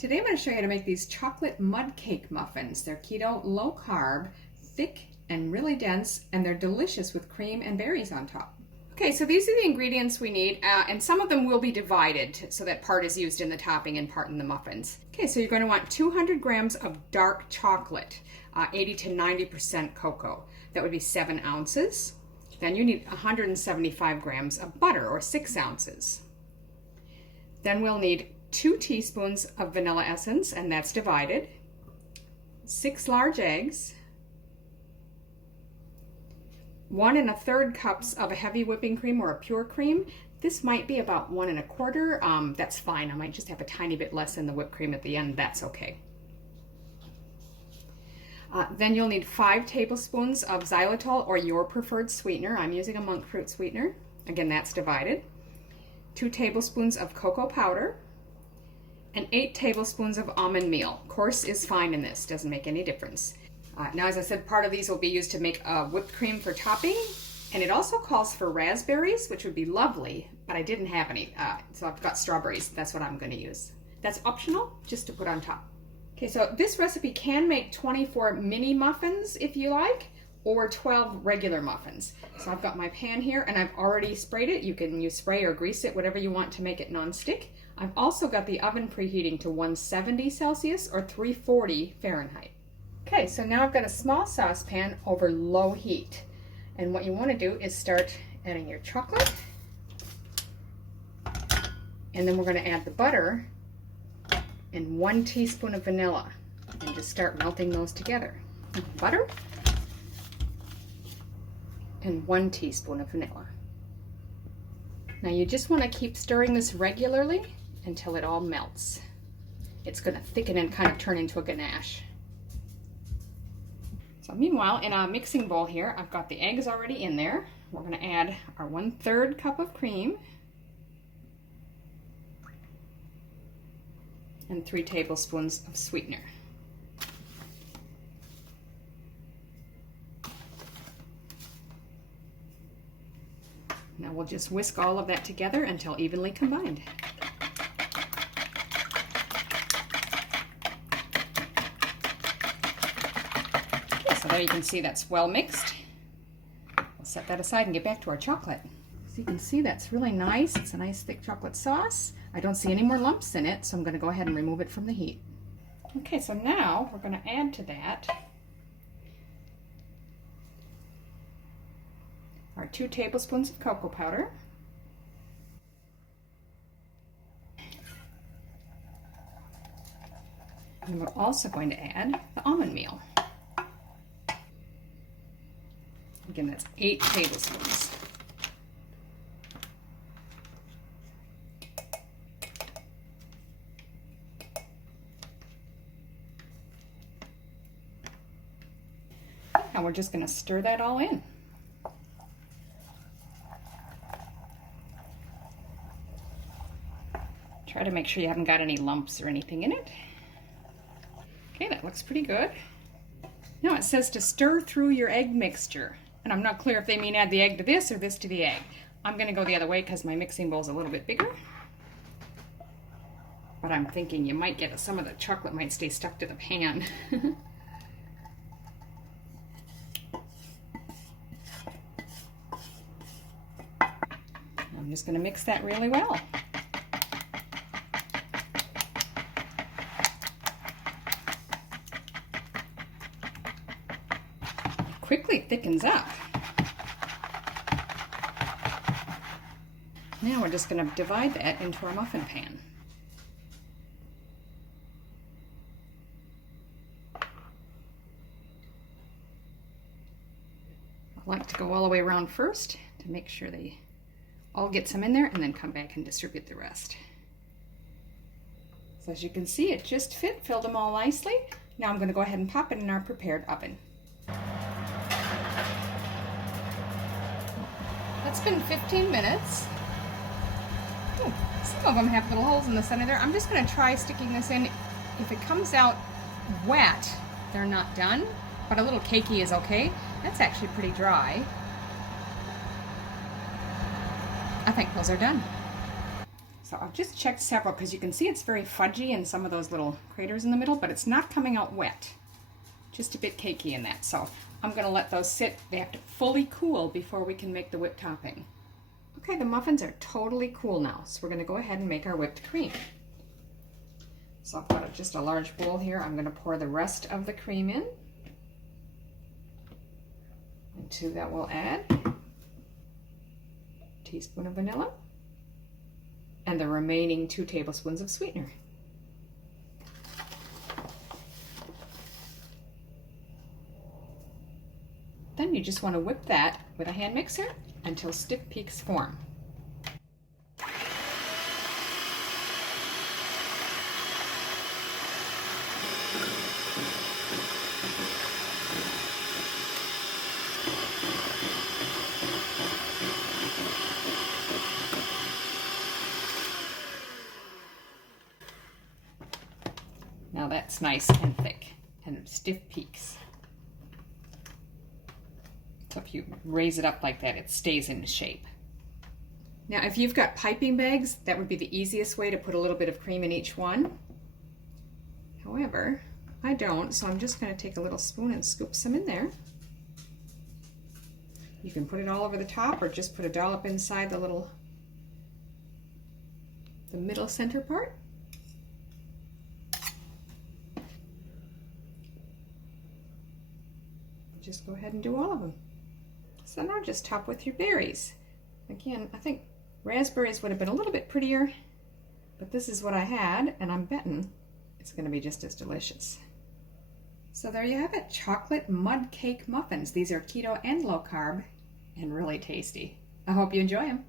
Today I'm going to show you how to make these chocolate mud cake muffins. They're keto, low carb, thick and really dense, and they're delicious with cream and berries on top. Okay, so these are the ingredients we need, and some of them will be divided so that part is used in the topping and part in the muffins. Okay, so you're going to want 200 grams of dark chocolate, 80 to 90% cocoa. That would be 7 ounces. Then you need 175 grams of butter, or 6 ounces. Then we'll need 2 teaspoons of vanilla essence, and that's divided, 6 large eggs, 1 1/3 cups of a heavy whipping cream or a pure cream. This might be about 1 1/4. That's fine. I might just have a tiny bit less in the whipped cream at the end. That's okay. Then you'll need 5 tablespoons of xylitol or your preferred sweetener. I'm using a monk fruit sweetener. Again, that's divided. 2 tablespoons of cocoa powder, and 8 tablespoons of almond meal. Coarse is fine in this, doesn't make any difference. Now, as I said, part of these will be used to make whipped cream for topping, and it also calls for raspberries, which would be lovely, but I didn't have any, so I've got strawberries. That's what I'm going to use. That's optional, just to put on top. Okay, so this recipe can make 24 mini muffins if you like, or 12 regular muffins. So I've got my pan here, and I've already sprayed it. You can use spray or grease it, whatever you want to make it non-stick. I've also got the oven preheating to 170 Celsius or 340 Fahrenheit. Okay, so now I've got a small saucepan over low heat. And what you want to do is start adding your chocolate. And then we're going to add the butter and 1 teaspoon of vanilla. And just start melting those together. Butter and 1 teaspoon of vanilla. Now you just want to keep stirring this regularly until it all melts. It's going to thicken and kind of turn into a ganache. So meanwhile, in a mixing bowl here, I've got the eggs already in there. We're going to add our 1/3 cup of cream and 3 tablespoons of sweetener. Now we'll just whisk all of that together until evenly combined. Okay, so there you can see that's well mixed. We'll set that aside and get back to our chocolate. So you can see that's really nice. It's a nice thick chocolate sauce. I don't see any more lumps in it, so I'm going to go ahead and remove it from the heat. Okay, so now we're going to add to that our 2 tablespoons of cocoa powder, and we're also going to add the almond meal. Again, that's 8 tablespoons. Now we're just going to stir that all in. Try to make sure you haven't got any lumps or anything in it. Okay, that looks pretty good. Now it says to stir through your egg mixture. And I'm not clear if they mean add the egg to this or this to the egg. I'm going to go the other way because my mixing bowl is a little bit bigger. But I'm thinking you might get some of the chocolate might stay stuck to the pan. I'm just going to mix that really well. Quickly thickens up. Now we're just going to divide that into our muffin pan. I like to go all the way around first to make sure they all get some in there, and then come back and distribute the rest. So as you can see, it just filled them all nicely. Now I'm going to go ahead and pop it in our prepared oven. It's been 15 minutes. Ooh, some of them have little holes in the center there. I'm just going to try sticking this in. If it comes out wet, they're not done, but a little cakey is okay. That's actually pretty dry. I think those are done. So I've just checked several because you can see it's very fudgy in some of those little craters in the middle, but it's not coming out wet. Just a bit cakey in that. So I'm going to let those sit. They have to fully cool before we can make the whipped topping. Okay, the muffins are totally cool now, so we're going to go ahead and make our whipped cream. So I've got just a large bowl here. I'm going to pour the rest of the cream in. And to that we'll add a teaspoon of vanilla and the remaining 2 tablespoons of sweetener. Then you just want to whip that with a hand mixer until stiff peaks form. Now that's nice and thick and stiff peaks. So if you raise it up like that, it stays in shape. Now if you've got piping bags, that would be the easiest way to put a little bit of cream in each one. However, I don't, so I'm just going to take a little spoon and scoop some in there. You can put it all over the top or just put a dollop inside the middle center part. Just go ahead and do all of them. So now just top with your berries. Again, I think raspberries would have been a little bit prettier, but this is what I had, and I'm betting it's going to be just as delicious. So there you have it, chocolate mud cake muffins. These are keto and low carb and really tasty. I hope you enjoy them.